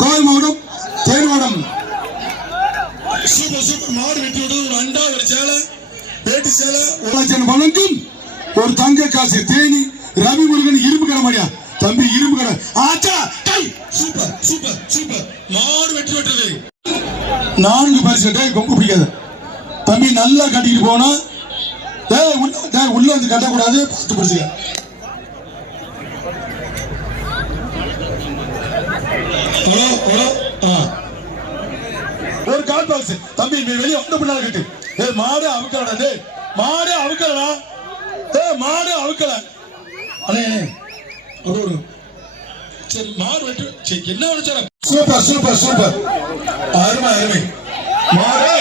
கோவை மாவட்டம் தேர்வாடம். Super super மாடு வெட்டி விட்டு ஒரு அண்டா ஒரு சேலை வேட்டி சேலை வணக்கம். ஒரு தங்க காசு தேனி ரவி முருகன் இரும்பு கடை மாடியா தம்பி இரும்பு கடை ஆச்சா. சூப்பர் சூப்பர் சூப்பர் மாடு வெட்டி விட்டுறது 4 பரிசு. கொம்பு பிடிக்காத தம்பி நல்லா கட்டிட்டு போனா உள்ள வந்து கட்டக்கூடாது. பார்த்து பிடிச்சிக்க. ஒரு கால் பாக்ஸ் தம்பி வெளியே வந்து பின்னால கட்டு. மாடு அவுக்கலடா. மாடு அவுக்கலடா. மாடு அவுக்கல. சரி மாடு வெட்டி என்ன. சூப்பர் சூப்பர் சூப்பர் அருமை அருமை மாடு